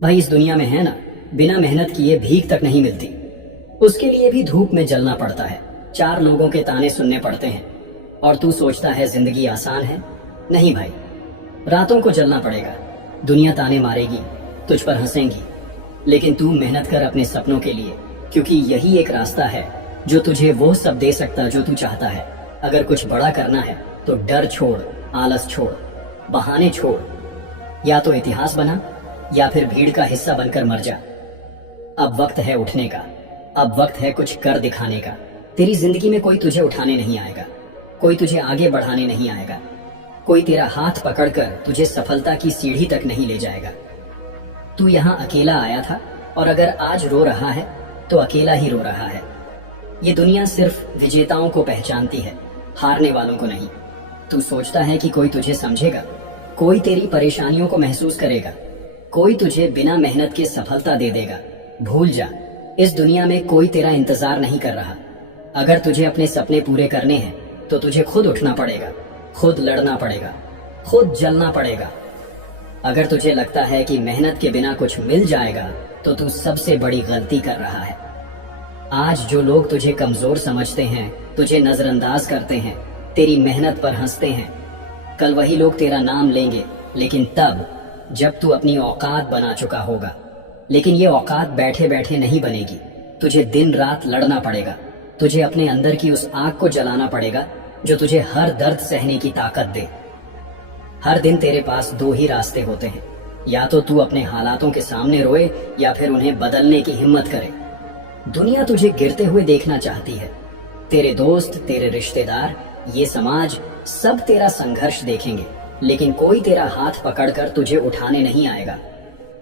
भाई इस दुनिया में है ना, बिना मेहनत किए भीख तक नहीं मिलती। उसके लिए भी धूप में जलना पड़ता है, चार लोगों के ताने सुनने पड़ते हैं। और तू सोचता है जिंदगी आसान है? नहीं भाई, रातों को जलना पड़ेगा। दुनिया ताने मारेगी, तुझ पर हंसेंगी, लेकिन तू मेहनत कर अपने सपनों के लिए, क्योंकि यही एक रास्ता है जो तुझे वो सब दे सकता जो तू चाहता है। अगर कुछ बड़ा करना है तो डर छोड़, आलस छोड़, बहाने छोड़। या तो इतिहास बना या फिर भीड़ का हिस्सा बनकर मर जा। अब वक्त है उठने का, अब वक्त है कुछ कर दिखाने का। तेरी जिंदगी में कोई तुझे उठाने नहीं आएगा, कोई तुझे आगे बढ़ाने नहीं आएगा, कोई तेरा हाथ पकड़कर तुझे सफलता की सीढ़ी तक नहीं ले जाएगा। तू यहाँ अकेला आया था और अगर आज रो रहा है तो अकेला ही रो रहा है। ये दुनिया सिर्फ विजेताओं को पहचानती है, हारने वालों को नहीं। तू सोचता है कि कोई तुझे समझेगा, कोई तेरी परेशानियों को महसूस करेगा, कोई तुझे बिना मेहनत के सफलता दे देगा। भूल जा, इस दुनिया में कोई तेरा इंतजार नहीं कर रहा। अगर तुझे अपने सपने पूरे करने हैं तो तुझे खुद उठना पड़ेगा, खुद लड़ना पड़ेगा, खुद जलना पड़ेगा। अगर तुझे लगता है कि मेहनत के बिना कुछ मिल जाएगा तो तू सबसे बड़ी गलती कर रहा है। आज जो लोग तुझे कमजोर समझते हैं, तुझे नजरअंदाज करते हैं, तेरी मेहनत पर हंसते हैं, कल वही लोग तेरा नाम लेंगे, लेकिन तब जब तू अपनी औकात बना चुका होगा। लेकिन ये औकात बैठे बैठे नहीं बनेगी, तुझे दिन रात लड़ना पड़ेगा। तुझे अपने अंदर की उस आग को जलाना पड़ेगा जो तुझे हर दर्द सहने की ताकत दे। हर दिन तेरे पास दो ही रास्ते होते हैं, या तो तू अपने हालातों के सामने रोए या फिर उन्हें बदलने की हिम्मत करे। दुनिया तुझे गिरते हुए देखना चाहती है। तेरे दोस्त, तेरे रिश्तेदार, ये समाज सब तेरा संघर्ष देखेंगे, लेकिन कोई तेरा हाथ पकड़कर तुझे उठाने नहीं आएगा।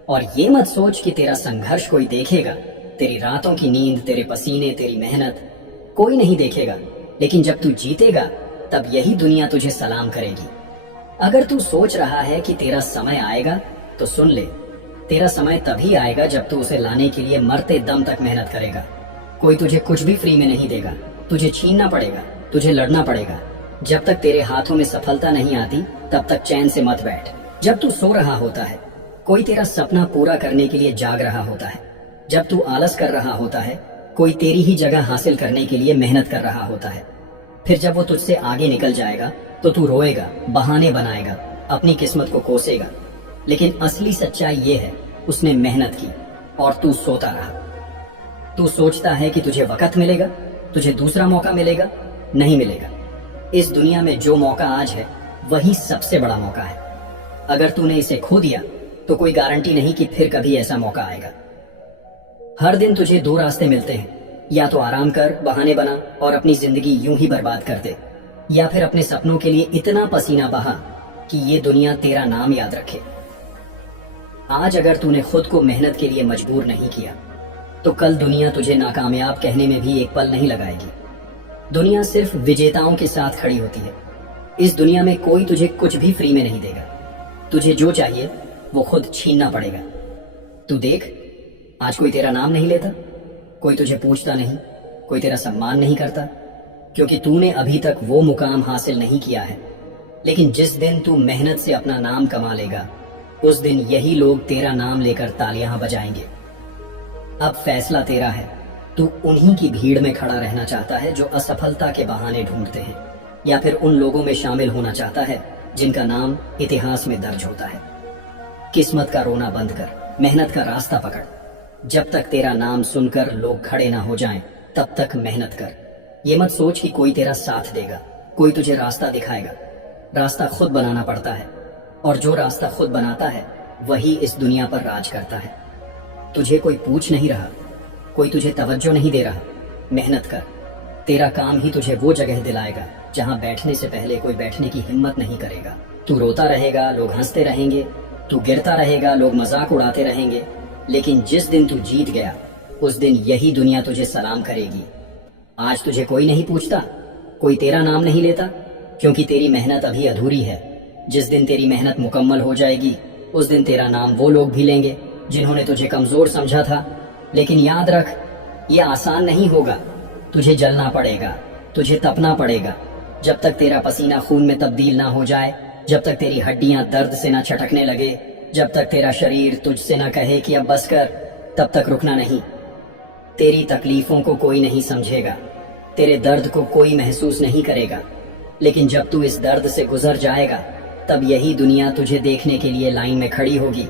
और ये मत सोच कि तेरा संघर्ष कोई देखेगा। तेरी रातों की नींद, तेरे पसीने, तेरी मेहनत कोई नहीं देखेगा। लेकिन जब तू जीतेगा तब यही दुनिया तुझे सलाम करेगी। अगर तू सोच रहा है कि तेरा समय आएगा तो सुन ले, तेरा समय तभी आएगा जब तू उसे लाने के लिए मरते दम तक मेहनत करेगा। कोई तुझे कुछ भी फ्री में नहीं देगा, तुझे छीनना पड़ेगा, तुझे लड़ना पड़ेगा। जब तक तेरे हाथों में सफलता नहीं आती तब तक चैन से मत बैठ। जब तू सो रहा होता है कोई तेरा सपना पूरा करने के लिए जाग रहा होता है। जब तू आलस कर रहा होता है कोई तेरी ही जगह हासिल करने के लिए मेहनत कर रहा होता है। फिर जब वो तुझसे आगे निकल जाएगा तो तू रोएगा, बहाने बनाएगा, अपनी किस्मत को कोसेगा। लेकिन असली सच्चाई ये है, उसने मेहनत की और तू सोता रहा। तू सोचता है कि तुझे वक्त मिलेगा, तुझे दूसरा मौका मिलेगा। नहीं मिलेगा। इस दुनिया में जो मौका आज है वही सबसे बड़ा मौका है। अगर तूने इसे खो दिया तो कोई गारंटी नहीं कि फिर कभी ऐसा मौका आएगा। हर दिन तुझे दो रास्ते मिलते हैं, या तो आराम कर, बहाने बना और अपनी जिंदगी यूं ही बर्बाद कर दे, या फिर अपने सपनों के लिए इतना पसीना बहा कि ये दुनिया तेरा नाम याद रखे। आज अगर तूने खुद को मेहनत के लिए मजबूर नहीं किया तो कल दुनिया तुझे नाकामयाब कहने में भी एक पल नहीं लगाएगी। दुनिया सिर्फ विजेताओं के साथ खड़ी होती है। इस दुनिया में कोई तुझे कुछ भी फ्री में नहीं देगा। तुझे जो चाहिए वो खुद छीनना पड़ेगा। तू देख, आज कोई तेरा नाम नहीं लेता, कोई तुझे पूछता नहीं, कोई तेरा सम्मान नहीं करता, क्योंकि तूने अभी तक वो मुकाम हासिल नहीं किया है। लेकिन जिस दिन तू मेहनत से अपना नाम कमा लेगा उस दिन यही लोग तेरा नाम लेकर तालियां बजाएंगे। अब फैसला तेरा है। तू उन्हीं की भीड़ में खड़ा रहना चाहता है जो असफलता के बहाने ढूंढते हैं, या फिर उन लोगों में शामिल होना चाहता है जिनका नाम इतिहास में दर्ज होता है। किस्मत का रोना बंद कर, मेहनत का रास्ता पकड़। जब तक तेरा नाम सुनकर लोग खड़े ना हो जाएं, तब तक मेहनत कर। ये मत सोच कि कोई तेरा साथ देगा, कोई तुझे रास्ता दिखाएगा। रास्ता खुद बनाना पड़ता है, और जो रास्ता खुद बनाता है वही इस दुनिया पर राज करता है। तुझे कोई पूछ नहीं रहा, कोई तुझे तवज्जो नहीं दे रहा। मेहनत कर, तेरा काम ही तुझे वो जगह दिलाएगा जहां बैठने से पहले कोई बैठने की हिम्मत नहीं करेगा। तू रोता रहेगा, लोग हंसते रहेंगे, तू गिरता रहेगा, लोग मजाक उड़ाते रहेंगे, लेकिन जिस दिन तू जीत गया उस दिन यही दुनिया तुझे सलाम करेगी। आज तुझे कोई नहीं पूछता, कोई तेरा नाम नहीं लेता, क्योंकि तेरी मेहनत अभी अधूरी है। जिस दिन तेरी मेहनत मुकम्मल हो जाएगी उस दिन तेरा नाम वो लोग भी लेंगे जिन्होंने तुझे कमजोर समझा था। लेकिन याद रख, ये आसान नहीं होगा। तुझे जलना पड़ेगा, तुझे तपना पड़ेगा। जब तक तेरा पसीना खून में तब्दील ना हो जाए, जब तक तेरी हड्डियां दर्द से ना छटकने लगे, जब तक तेरा शरीर तुझसे ना कहे कि अब बस कर, तब तक रुकना नहीं। तेरी तकलीफों को कोई नहीं समझेगा, तेरे दर्द को कोई महसूस नहीं करेगा, लेकिन जब तू इस दर्द से गुजर जाएगा तब यही दुनिया तुझे देखने के लिए लाइन में खड़ी होगी।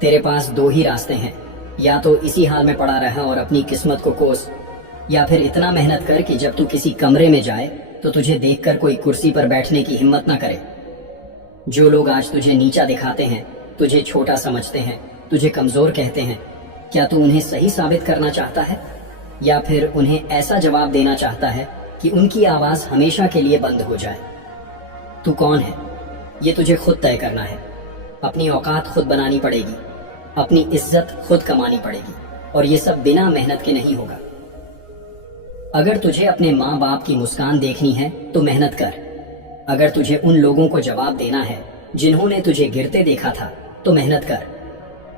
तेरे पास दो ही रास्ते हैं, या तो इसी हाल में पड़ा रहा और अपनी किस्मत को कोस, या फिर इतना मेहनत कर कि जब तू किसी कमरे में जाए तो तुझे देखकर कोई कुर्सी पर बैठने की हिम्मत ना करे। जो लोग आज तुझे नीचा दिखाते हैं, तुझे छोटा समझते हैं, तुझे कमजोर कहते हैं, क्या तू उन्हें सही साबित करना चाहता है, या फिर उन्हें ऐसा जवाब देना चाहता है कि उनकी आवाज हमेशा के लिए बंद हो जाए? तू कौन है, ये तुझे खुद तय करना है। अपनी औकात खुद बनानी पड़ेगी, अपनी इज्जत खुद कमानी पड़ेगी, और ये सब बिना मेहनत के नहीं होगा। अगर तुझे अपने माँ बाप की मुस्कान देखनी है तो मेहनत कर। अगर तुझे उन लोगों को जवाब देना है जिन्होंने तुझे गिरते देखा था तो मेहनत कर।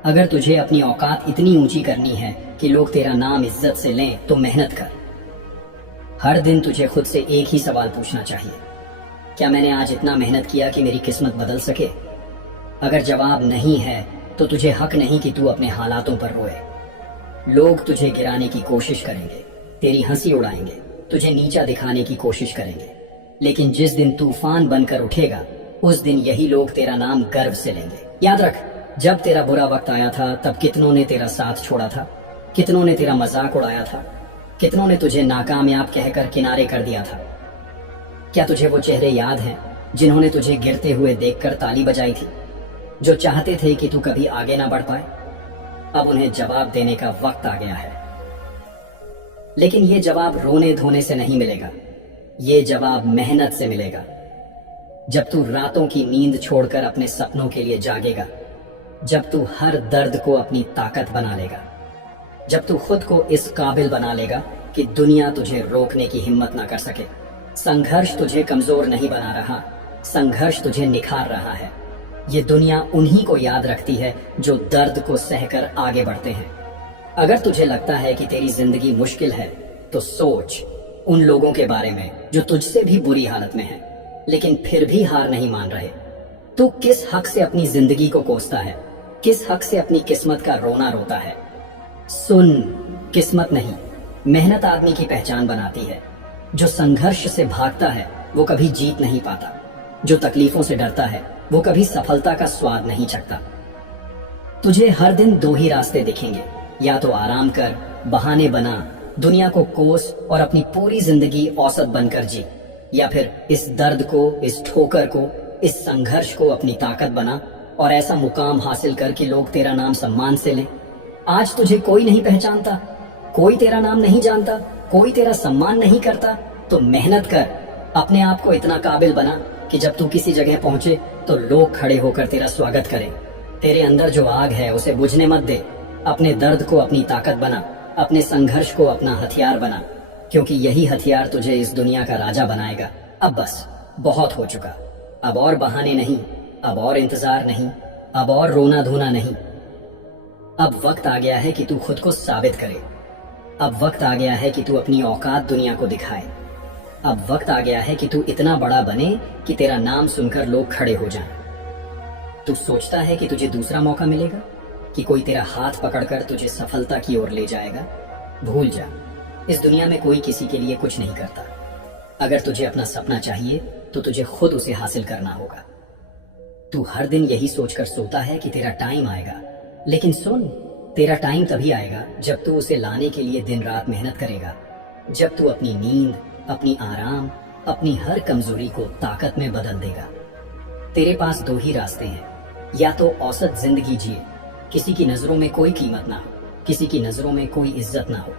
अगर तुझे अपनी औकात इतनी ऊंची करनी है कि लोग तेरा नाम इज्जत से लें तो मेहनत कर। हर दिन तुझे खुद से एक ही सवाल पूछना चाहिए, क्या मैंने आज इतना मेहनत किया कि मेरी किस्मत बदल सके? अगर जवाब नहीं है तो तुझे हक नहीं कि तू अपने हालातों पर रोए। लोग तुझे गिराने की कोशिश करेंगे, तेरी हंसी उड़ाएंगे, तुझे नीचा दिखाने की कोशिश करेंगे, लेकिन जिस दिन तूफान बनकर उठेगा उस दिन यही लोग तेरा नाम गर्व से लेंगे। याद रख, जब तेरा बुरा वक्त आया था तब कितनों ने तेरा साथ छोड़ा था, कितनों ने तेरा मजाक उड़ाया था, कितनों ने तुझे नाकामयाब कहकर किनारे कर दिया था। क्या तुझे वो चेहरे याद हैं जिन्होंने तुझे गिरते हुए देखकर ताली बजाई थी, जो चाहते थे कि तू कभी आगे ना बढ़ पाए? अब उन्हें जवाब देने का वक्त आ गया है, लेकिन ये जवाब रोने धोने से नहीं मिलेगा, ये जवाब मेहनत से मिलेगा। जब तू रातों की नींद छोड़कर अपने सपनों के लिए जागेगा, जब तू हर दर्द को अपनी ताकत बना लेगा, जब तू खुद को इस काबिल बना लेगा कि दुनिया तुझे रोकने की हिम्मत ना कर सके। संघर्ष तुझे कमजोर नहीं बना रहा, संघर्ष तुझे निखार रहा है। ये दुनिया उन्हीं को याद रखती है जो दर्द को सहकर आगे बढ़ते हैं। अगर तुझे लगता है कि तेरी जिंदगी मुश्किल है तो सोच उन लोगों के बारे में जो तुझसे भी बुरी हालत में हैं, लेकिन फिर भी हार नहीं मान रहे। तू किस हक से अपनी जिंदगी को कोसता है, किस हक से अपनी किस्मत का रोना रोता है? सुन, किस्मत नहीं, मेहनत आदमी की पहचान बनाती है। जो संघर्ष से भागता है वो कभी जीत नहीं पाता, जो तकलीफों से डरता है वो कभी सफलता का स्वाद नहीं चखता। तुझे हर दिन दो ही रास्ते दिखेंगे, या तो आराम कर, बहाने बना, दुनिया को कोस और अपनी पूरी जिंदगी औसत बनकर जी, या फिर इस दर्द को, इस ठोकर को, इस संघर्ष को अपनी ताकत बना और ऐसा मुकाम हासिल कर कि लोग तेरा नाम सम्मान से लें। आज तुझे कोई नहीं पहचानता, कोई तेरा नाम नहीं जानता, कोई तेरा सम्मान नहीं करता, तो मेहनत कर, अपने आप को इतना काबिल बना कि जब तू किसी जगह पहुंचे तो लोग खड़े होकर तेरा स्वागत करें। तेरे अंदर जो आग है उसे बुझने मत दे, अपने दर्द को अपनी ताकत बना, अपने संघर्ष को अपना हथियार बना, क्योंकि यही हथियार तुझे इस दुनिया का राजा बनाएगा। अब बस बहुत हो चुका, अब और बहाने नहीं, अब और इंतजार नहीं, अब और रोना धोना नहीं। अब वक्त आ गया है कि तू खुद को साबित करे। अब वक्त आ गया है कि तू अपनी औकात दुनिया को दिखाए। अब वक्त आ गया है कि तू इतना बड़ा बने कि तेरा नाम सुनकर लोग खड़े हो जाएं। तू सोचता है कि तुझे दूसरा मौका मिलेगा, कि कोई तेरा हाथ पकड़कर तुझे सफलता की ओर ले जाएगा? भूल जा, इस दुनिया में कोई किसी के लिए कुछ नहीं करता। अगर तुझे अपना सपना चाहिए तो तुझे खुद उसे हासिल करना होगा। तू हर दिन यही सोचकर सोता है कि तेरा टाइम आएगा, लेकिन सुन, तेरा टाइम तभी आएगा जब तू उसे लाने के लिए दिन रात मेहनत करेगा, जब तू अपनी नींद, अपनी आराम, अपनी हर कमजोरी को ताकत में बदल देगा। तेरे पास दो ही रास्ते हैं, या तो औसत जिंदगी जिए, किसी की नजरों में कोई कीमत ना हो, किसी की नजरों में कोई इज्जत ना हो,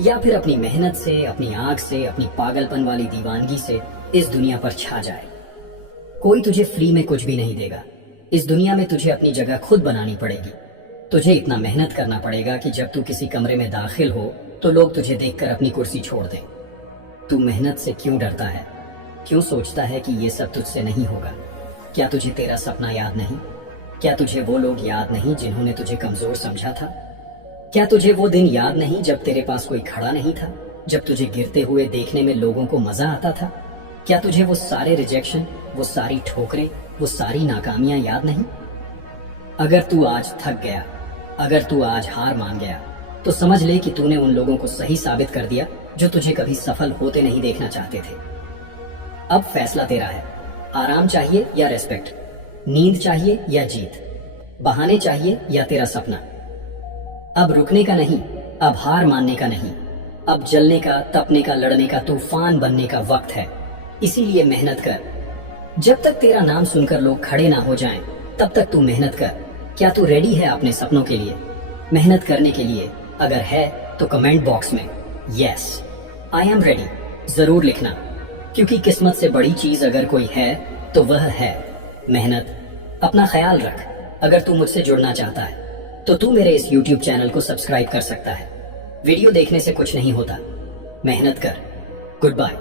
या फिर अपनी मेहनत से, अपनी आग से, अपनी पागलपन वाली दीवानगी से इस दुनिया पर छा जाए। कोई तुझे फ्री में कुछ भी नहीं देगा, इस दुनिया में तुझे अपनी जगह खुद बनानी पड़ेगी। तुझे इतना मेहनत करना पड़ेगा कि जब तू किसी कमरे में दाखिल हो तो लोग तुझे देखकर अपनी कुर्सी छोड़ दें। तू मेहनत से क्यों डरता है? क्यों सोचता है कि ये सब तुझसे नहीं होगा? क्या तुझे तेरा सपना याद नहीं? क्या तुझे वो लोग याद नहीं जिन्होंने तुझे कमजोर समझा था? क्या तुझे वो दिन याद नहीं जब तेरे पास कोई खड़ा नहीं था, जब तुझे गिरते हुए देखने में लोगों को मजा आता था? क्या तुझे वो सारे रिजेक्शन, वो सारी ठोकरें, वो सारी नाकामियां याद नहीं? अगर तू आज थक गया, अगर तू आज हार मान गया, तो समझ ले कि तूने उन लोगों को सही साबित कर दिया जो तुझे कभी सफल होते नहीं देखना चाहते थे। अब फैसला तेरा है। आराम चाहिए या रेस्पेक्ट, नींद चाहिए या जीत, बहाने चाहिए या तेरा सपना। अब रुकने का नहीं, अब हार मानने का नहीं, अब जलने का, तपने का, लड़ने का, तूफान बनने का वक्त है। इसीलिए मेहनत कर। जब तक तेरा नाम सुनकर लोग खड़े ना हो जाएं, तब तक तू मेहनत कर। क्या तू रेडी है अपने सपनों के लिए, मेहनत करने के लिए? अगर है तो कमेंट बॉक्स में यस आई एम रेडी जरूर लिखना, क्योंकि किस्मत से बड़ी चीज अगर कोई है तो वह है मेहनत। अपना ख्याल रख। अगर तू मुझसे जुड़ना चाहता है तो तू मेरे इस YouTube चैनल को सब्सक्राइब कर सकता है। वीडियो देखने से कुछ नहीं होता, मेहनत कर। Good bye.